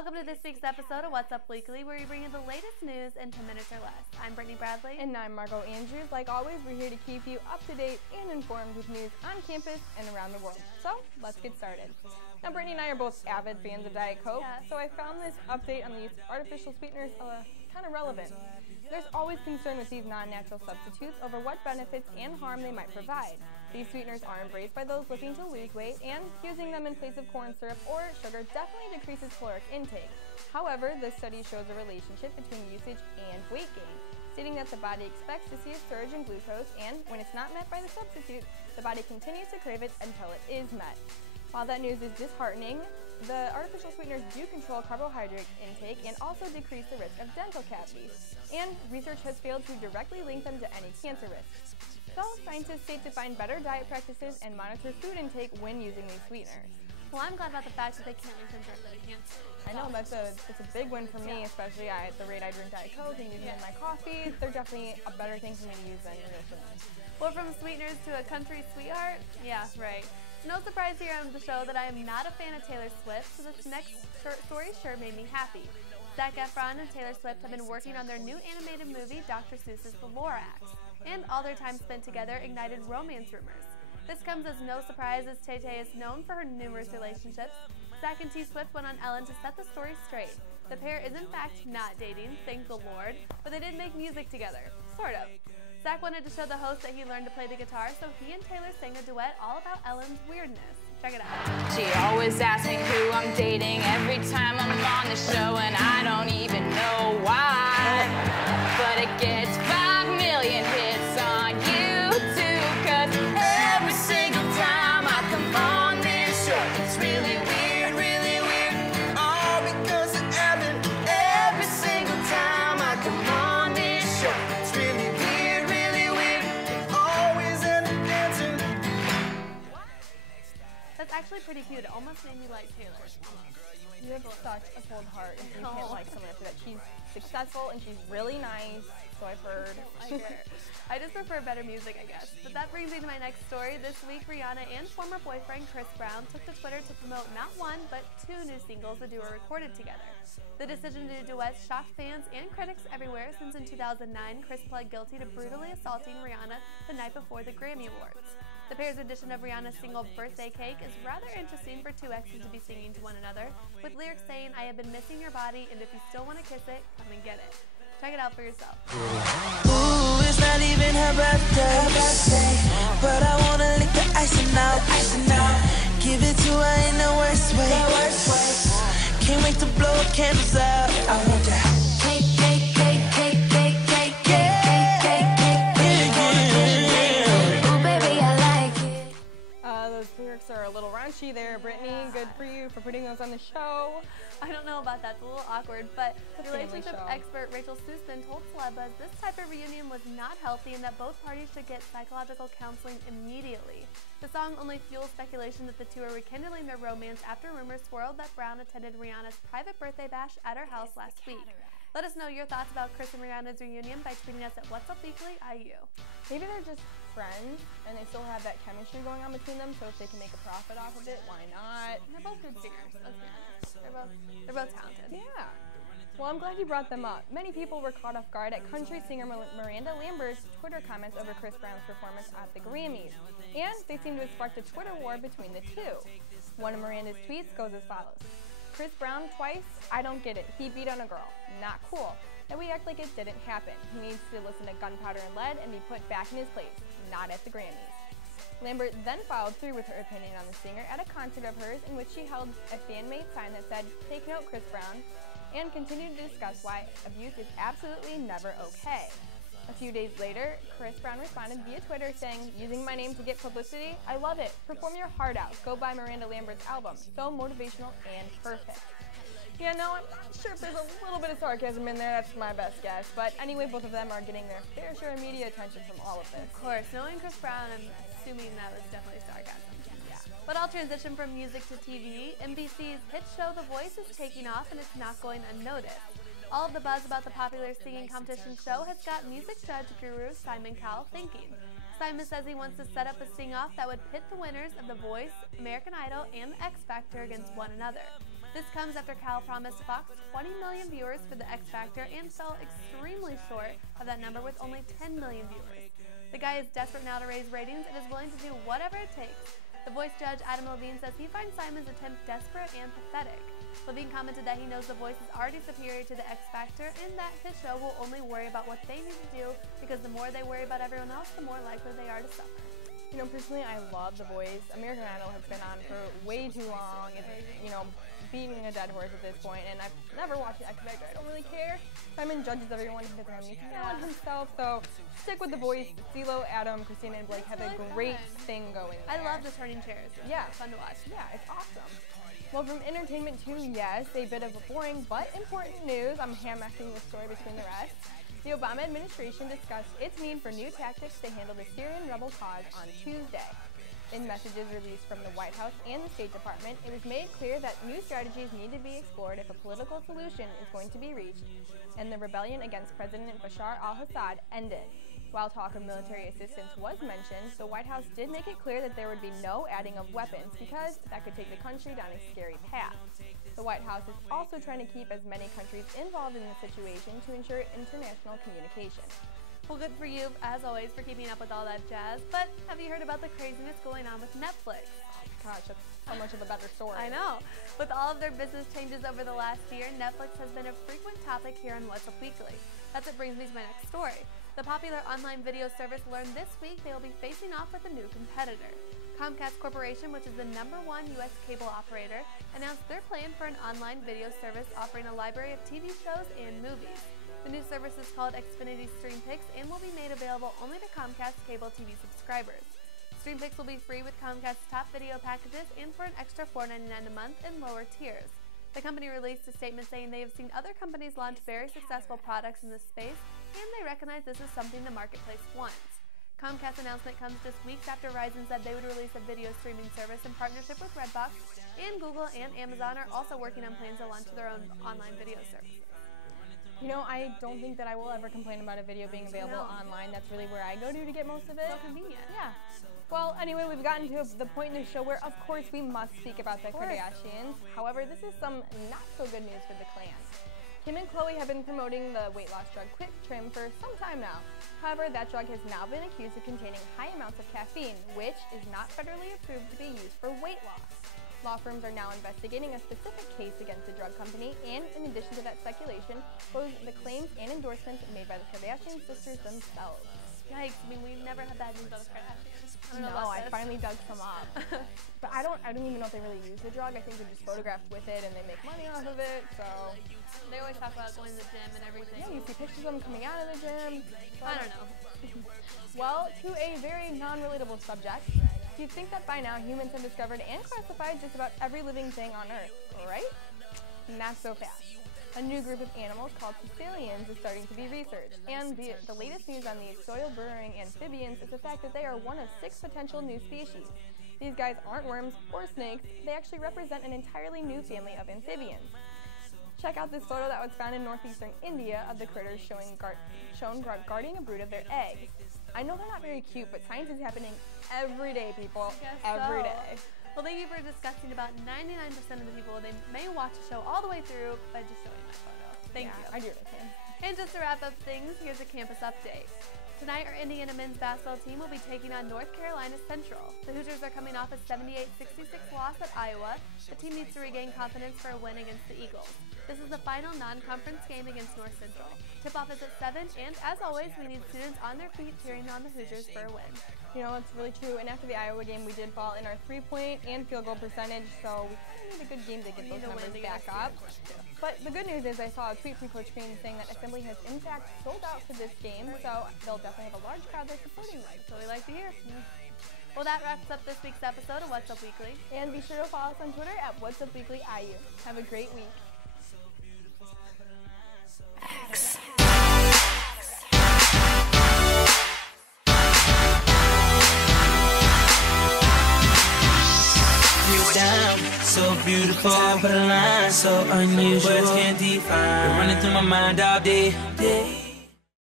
Welcome to this week's episode of What's Up Weekly, where we bring you the latest news in 10 minutes or less. I'm Brittany Bradley. And I'm Margot Andrews. Like always, we're here to keep you up to date and informed with news on campus and around the world. So, let's get started. Now, Brittany and I are both avid fans of Diet Coke, so I found this update on these artificial sweeteners kind of relevant. There's always concern with these non-natural substitutes over what benefits and harm they might provide. These sweeteners are embraced by those looking to lose weight, and using them in place of corn syrup or sugar definitely decreases caloric intake. However, this study shows a relationship between usage and weight gain, stating that the body expects to see a surge in glucose, and when it's not met by the substitute, the body continues to crave it until it is met. While that news is disheartening, the artificial sweeteners do control carbohydrate intake and also decrease the risk of dental cavities, and research has failed to directly link them to any cancer risks. So, scientists state to find better diet practices and monitor food intake when using these sweeteners. Well, I'm glad about the fact that they can't link them directly to cancer. I know, that's a big win for me, especially at the rate I drink Diet Coke and use them in my coffee. They're definitely a better thing for me to use than traditionally. Well, from sweeteners to a country sweetheart? Yeah, right. No surprise here on the show that I am not a fan of Taylor Swift, so this next story sure made me happy. Zac Efron and Taylor Swift have been working on their new animated movie, Dr. Seuss's The Lorax, and all their time spent together ignited romance rumors. This comes as no surprise, as Tay-Tay is known for her numerous relationships. Zac and T. Swift went on Ellen to set the story straight. The pair is in fact not dating, thank the Lord, but they did make music together, sort of. Zac wanted to show the host that he learned to play the guitar, so he and Taylor sang a duet all about Ellen's weirdness. Check it out. She always asks me who I'm dating every time I'm on the show, and I don't even know why. But it gets 5 million hits on YouTube, 'cause every single time I come on this show, it's really weird, all because of Ellen. Every single time I come on this show, it's really weird, always end up dancing. That's actually pretty cute. It almost made me like Taylor. You have such a cold heart, and you can't like someone after that. She's successful and she's really nice, so I've heard. I just prefer better music, I guess. But that brings me to my next story. This week, Rihanna and former boyfriend Chris Brown took to Twitter to promote not one, but 2 new singles the duo recorded together. The decision to do duets shocked fans and critics everywhere, since in 2009, Chris pled guilty to brutally assaulting Rihanna the night before the Grammy Awards. The pair's edition of Rihanna's single Birthday Cake is rather interesting for 2 exes to be singing to one another, with lyrics saying, "I have been missing your body, and if you still want to kiss it, come and get it." Check it out for yourself. Ooh, it's not even her birthday, but I wanna lick the icing out. Give it to her in the worst way. Can't wait to blow candles out. I want that cake, cake, cake, cake, cake, cake, cake, cake, cake, cake. Ooh, baby, I like it. Those lyrics are a little raunchy there, Brittany. Good for you for putting those on the show. I don't know about that, it's a little awkward, but It's a relationship family show. expert Rachel Sussman told Celebuzz this type of reunion was not healthy and that both parties should get psychological counseling immediately. The song only fuels speculation that the two are rekindling their romance after rumors swirled that Brown attended Rihanna's private birthday bash at her house last week. Let us know your thoughts about Chris and Rihanna's reunion by tweeting us at What's Up Weekly IU. Maybe they're just friends and they still have that chemistry going on between them, so if they can make a profit off of it, why not? They're both good singers, let's be honest. They're both talented. Yeah. Well, I'm glad you brought them up. Many people were caught off guard at country singer Miranda Lambert's Twitter comments over Chris Brown's performance at the Grammys, and they seem to have sparked a Twitter war between the two. One of Miranda's tweets goes as follows: Chris Brown twice? I don't get it. He beat on a girl. Not cool. That we act like it didn't happen. He needs to listen to Gunpowder and Lead and be put back in his place, not at the Grammys. Lambert then followed through with her opinion on the singer at a concert of hers, in which she held a fan-made sign that said, "Take note, Chris Brown," and continued to discuss why abuse is absolutely never okay. A few days later, Chris Brown responded via Twitter saying, "Using my name to get publicity? I love it. Perform your heart out. Go buy Miranda Lambert's album. So motivational and perfect." Yeah, no, I'm not sure if there's a little bit of sarcasm in there. That's my best guess. But anyway, both of them are getting their fair share of media attention from all of this. Of course, knowing Chris Brown, I'm assuming that was definitely sarcasm. Yeah. But I'll transition from music to TV. NBC's hit show The Voice is taking off, and it's not going unnoticed. All of the buzz about the popular singing competition show has got music judge guru Simon Cowell thinking. Simon says he wants to set up a sing-off that would pit the winners of The Voice, American Idol, and X Factor against one another. This comes after Cal promised Fox 20 million viewers for the X Factor and fell extremely short of that number with only 10 million viewers. The guy is desperate now to raise ratings and is willing to do whatever it takes. The Voice judge Adam Levine says he finds Simon's attempt desperate and pathetic. Levine commented that he knows The Voice is already superior to the X Factor and that his show will only worry about what they need to do because the more they worry about everyone else, the more likely they are to suffer. You know, personally, I love The Voice. American Idol has been on for way too long. It's, you know, beating a dead horse at this point, and I've never watched X Factor. I don't really care. Simon judges everyone. He doesn't have any talent himself, so stick with The Voice. CeeLo, Adam, Christina, and Blake have a great thing going there. I love the turning chairs. Yeah. It's fun to watch. Yeah, it's awesome. Well, from entertainment to, yes, a bit of boring but important news. I'm ham-acting this story between the rest. The Obama administration discussed its need for new tactics to handle the Syrian rebel cause on Tuesday. In messages released from the White House and the State Department, it was made clear that new strategies need to be explored if a political solution is going to be reached and the rebellion against President Bashar al-Assad ended. While talk of military assistance was mentioned, the White House did make it clear that there would be no adding of weapons because that could take the country down a scary path. The White House is also trying to keep as many countries involved in the situation to ensure international communication. Well, good for you, as always, for keeping up with all that jazz. But have you heard about the craziness going on with Netflix? Gosh, that's so much of a better story. I know. With all of their business changes over the last year, Netflix has been a frequent topic here on What's Up Weekly. That's what brings me to my next story. The popular online video service learned this week they will be facing off with a new competitor. Comcast Corporation, which is the #1 U.S. cable operator, announced their plan for an online video service offering a library of TV shows and movies. The new service is called Xfinity StreamPix and will be made available only to Comcast cable TV subscribers. StreamPix will be free with Comcast's top video packages and for an extra $4.99 a month in lower tiers. The company released a statement saying they have seen other companies launch very successful products in this space, and they recognize this is something the marketplace wants. Comcast's announcement comes just weeks after Verizon said they would release a video streaming service in partnership with Redbox, and Google and Amazon are also working on plans to launch their own online video services. You know, I don't think that I will ever complain about a video being available online. That's really where I go to get most of it. So convenient. Yeah. Well, anyway, we've gotten to the point in the show where, of course, we must speak about the Kardashians. However, this is some not-so-good news for the clan. Kim and Khloe have been promoting the weight loss drug Quick Trim for some time now. However, that drug has now been accused of containing high amounts of caffeine, which is not federally approved to be used for weight loss. Law firms are now investigating a specific case against the drug company, and in addition to that speculation, both the claims and endorsements made by the Kardashian sisters themselves. Yikes, I mean, we've never had bad news about the Kardashians. I finally dug some up. But I don't even know if they really use the drug. I think they're just photographed with it and they make money off of it, so. They always talk about going to the gym and everything. Yeah, you see pictures of them coming out of the gym. I don't know. Well, to a very non-relatable subject, you'd think that by now humans have discovered and classified just about every living thing on Earth, right? Not so fast. A new group of animals called cephalians is starting to be researched, and the latest news on the soil-burrowing amphibians is the fact that they are one of 6 potential new species. These guys aren't worms or snakes, they actually represent an entirely new family of amphibians. Check out this photo that was found in northeastern India of the critters shown guarding a brood of their eggs. I know they're not very cute, but science is happening every day, people. Every day. Well, thank you for discussing about 99% of the people. They may watch the show all the way through by just showing that photo. Thank you. I do what I can. And just to wrap up things, here's a campus update. Tonight, our Indiana men's basketball team will be taking on North Carolina Central. The Hoosiers are coming off a 78-66 loss at Iowa. The team needs to regain confidence for a win against the Eagles. This is the final non-conference game against North Central. Tip-off is at 7, and as always, we need students on their feet cheering on the Hoosiers for a win. You know, it's really true, and after the Iowa game, we did fall in our 3-point and field goal percentage, so we kind of need a good game to get those numbers back up. But the good news is I saw a tweet from Coach Green saying that Assembly has in fact sold out for this game, so they'll definitely have a large crowd there supporting them. So we like to hear. Well, that wraps up this week's episode of What's Up Weekly. And be sure to follow us on Twitter at What's Up Weekly IU. Have a great week. Down, so beautiful, top of the line, so unusual, words can't define. Been running through my mind all day.